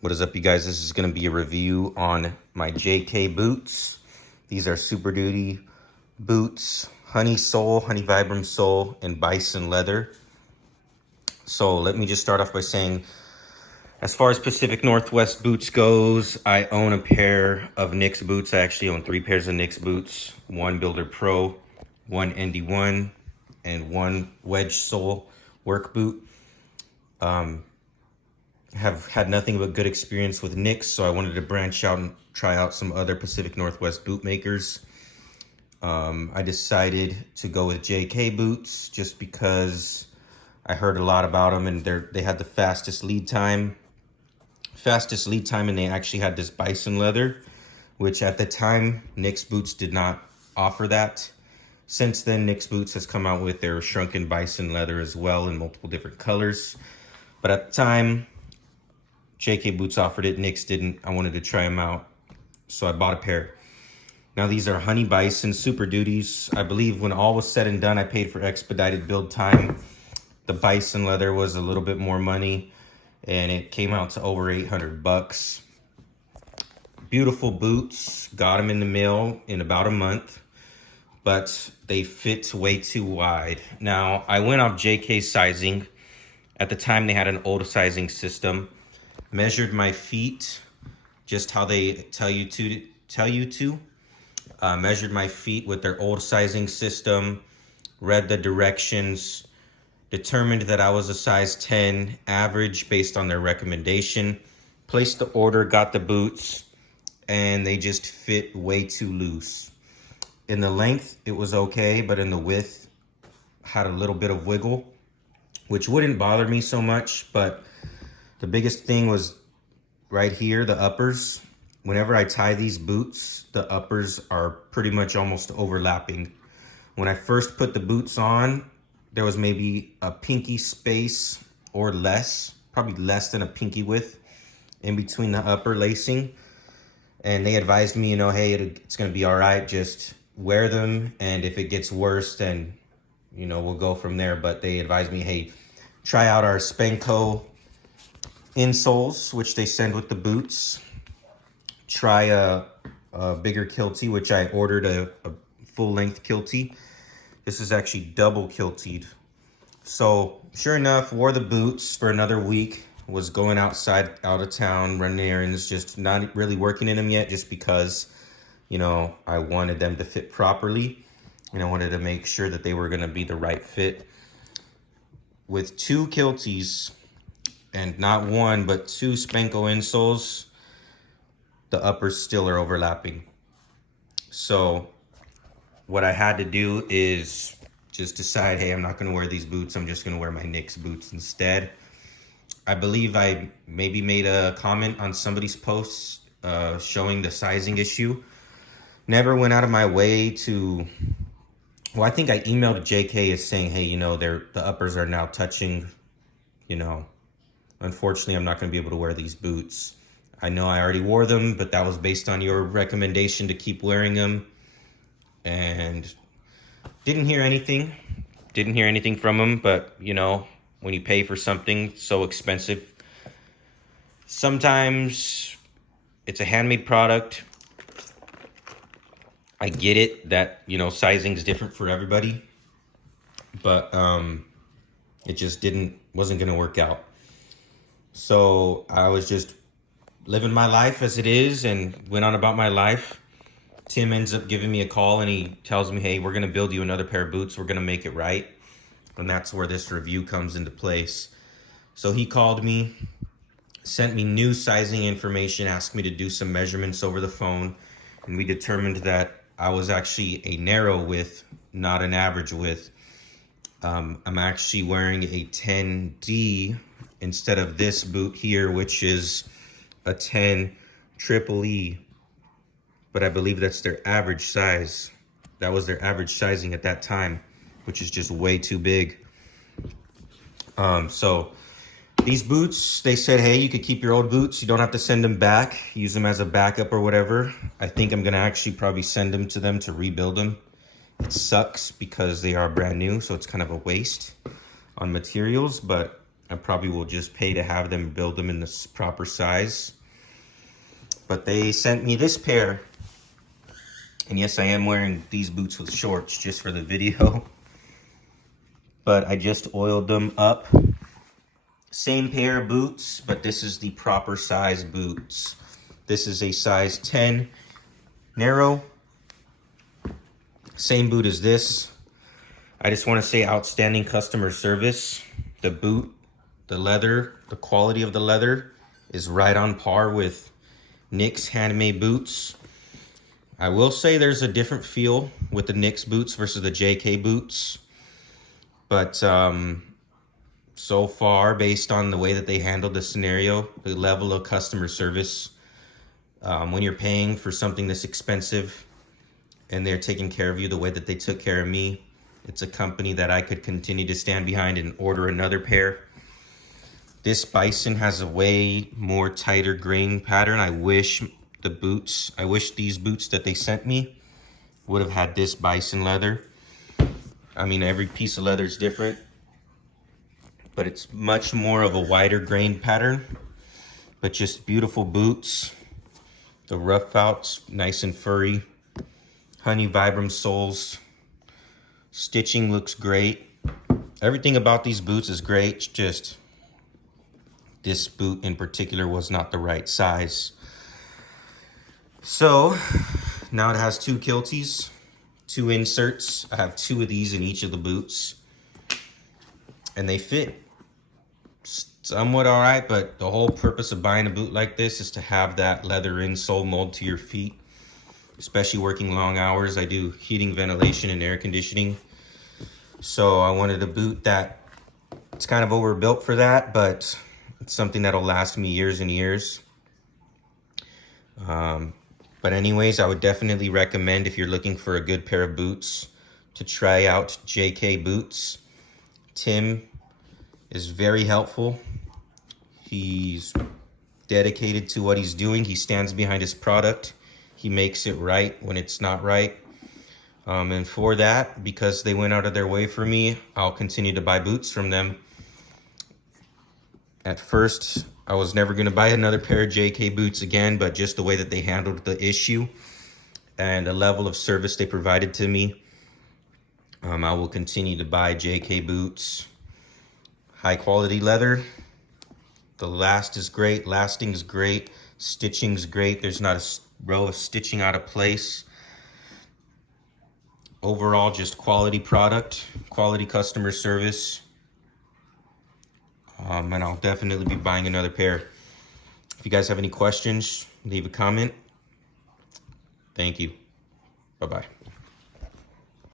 What is up, you guys? This is going to be a review on my JK boots. These are Super Duty boots, honey sole, honey vibram sole, and bison leather. So let me just start off by saying, as far as Pacific Northwest boots goes, I own a pair of Knicks boots. I actually own 3 pairs of Knicks boots, one Builder Pro, one ND1, and one wedge sole work boot. Have had nothing but good experience with Knicks, so I wanted to branch out and try out some other Pacific Northwest boot makers. I decided to go with JK boots just because I heard a lot about them, and they had the fastest lead time, and they actually had this bison leather, which at the time Knicks boots did not offer that. Since then, Knicks boots has come out with their shrunken bison leather as well in multiple different colors, but at the time JK boots offered it, Knicks didn't. I wanted to try them out, so I bought a pair. Now these are honey bison Super Duties. I believe when all was said and done, I paid for expedited build time. The bison leather was a little bit more money, and it came out to over 800 bucks. Beautiful boots. Got them in the mail in about a month, but they fit way too wide. Now I went off JK sizing. At the time, they had an old sizing system. Measured my feet just how they tell you to. Measured my feet with their old sizing system, read the directions, determined that I was a size 10 average based on their recommendation, placed the order, got the boots, and they just fit way too loose. In the length, it was okay, but in the width, had a little bit of wiggle, which wouldn't bother me so much, but the biggest thing was right here, the uppers. Whenever I tie these boots, the uppers are pretty much almost overlapping. When I first put the boots on, there was maybe a pinky space or less, probably less than a pinky width in between the upper lacing. And they advised me, hey, it's gonna be all right, just wear them. And if it gets worse, then, we'll go from there. But they advised me, hey, try out our Spanko insoles, which they send with the boots. Try a bigger kiltie, which I ordered a full-length kiltie. This is actually double kiltied. So sure enough, wore the boots for another week. Was going out of town, running errands, just not really working in them yet, just because, I wanted them to fit properly, and I wanted to make sure that they were going to be the right fit. With 2 kilties, and not 1, but 2 Spanko insoles, the uppers still are overlapping. So what I had to do is just decide, hey, I'm not gonna wear these boots. I'm just gonna wear my Knicks boots instead. I believe I maybe made a comment on somebody's posts showing the sizing issue. Never went out of my way to, well, I think I emailed JK as saying, hey, the uppers are now touching, Unfortunately, I'm not going to be able to wear these boots. I know I already wore them, but that was based on your recommendation to keep wearing them. And didn't hear anything. Didn't hear anything from them, but, when you pay for something so expensive, sometimes it's a handmade product. I get it that, sizing is different for everybody, but it just wasn't going to work out. So I was just living my life as it is and went on about my life. Tim ends up giving me a call and he tells me, hey, we're going to build you another pair of boots. We're going to make it right. And that's where this review comes into place. So he called me, sent me new sizing information, asked me to do some measurements over the phone. And we determined that I was actually a narrow width, not an average width. I'm actually wearing a 10D instead of this boot here, which is a 10 triple E, but I believe that's their average size. That was their average sizing at that time, which is just way too big. So these boots, they said, hey, you could keep your old boots. You don't have to send them back. Use them as a backup or whatever. I think I'm gonna actually probably send them to them to rebuild them. It sucks because they are brand new, so it's kind of a waste on materials, but I probably will just pay to have them build them in the proper size. But they sent me this pair. And yes, I am wearing these boots with shorts just for the video. But I just oiled them up. Same pair of boots, but this is the proper size boots. This is a size 10 narrow. Same boot as this. I just want to say outstanding customer service. The boot, the leather, the quality of the leather is right on par with NYX handmade boots. I will say there's a different feel with the NYX boots versus the JK boots. But so far, based on the way that they handled the scenario, the level of customer service, when you're paying for something this expensive and they're taking care of you the way that they took care of me, it's a company that I could continue to stand behind and order another pair. This Bison has a way more tighter grain pattern. I wish these boots that they sent me would have had this Bison leather. I mean, every piece of leather is different, but it's much more of a wider grain pattern, but just beautiful boots. The rough outs, nice and furry. Honey vibram soles. Stitching looks great. Everything about these boots is great. Just this boot in particular was not the right size. So now it has 2 kilties, 2 inserts. I have 2 of these in each of the boots, and they fit somewhat all right, but the whole purpose of buying a boot like this is to have that leather insole mold to your feet, especially working long hours. I do heating, ventilation, and air conditioning. So I wanted a boot that it's kind of overbuilt for that, but it's something that'll last me years and years. But anyways, I would definitely recommend, if you're looking for a good pair of boots, to try out JK Boots. Tim is very helpful. He's dedicated to what he's doing. He stands behind his product. He makes it right when it's not right. And for that, because they went out of their way for me, I'll continue to buy boots from them. At first, I was never going to buy another pair of JK boots again, but just the way that they handled the issue and the level of service they provided to me, I will continue to buy JK boots. High quality leather. The lasting is great. Stitching's great. There's not a row of stitching out of place. Overall, just quality product, quality customer service. And I'll definitely be buying another pair. If you guys have any questions, leave a comment. Thank you. Bye-bye.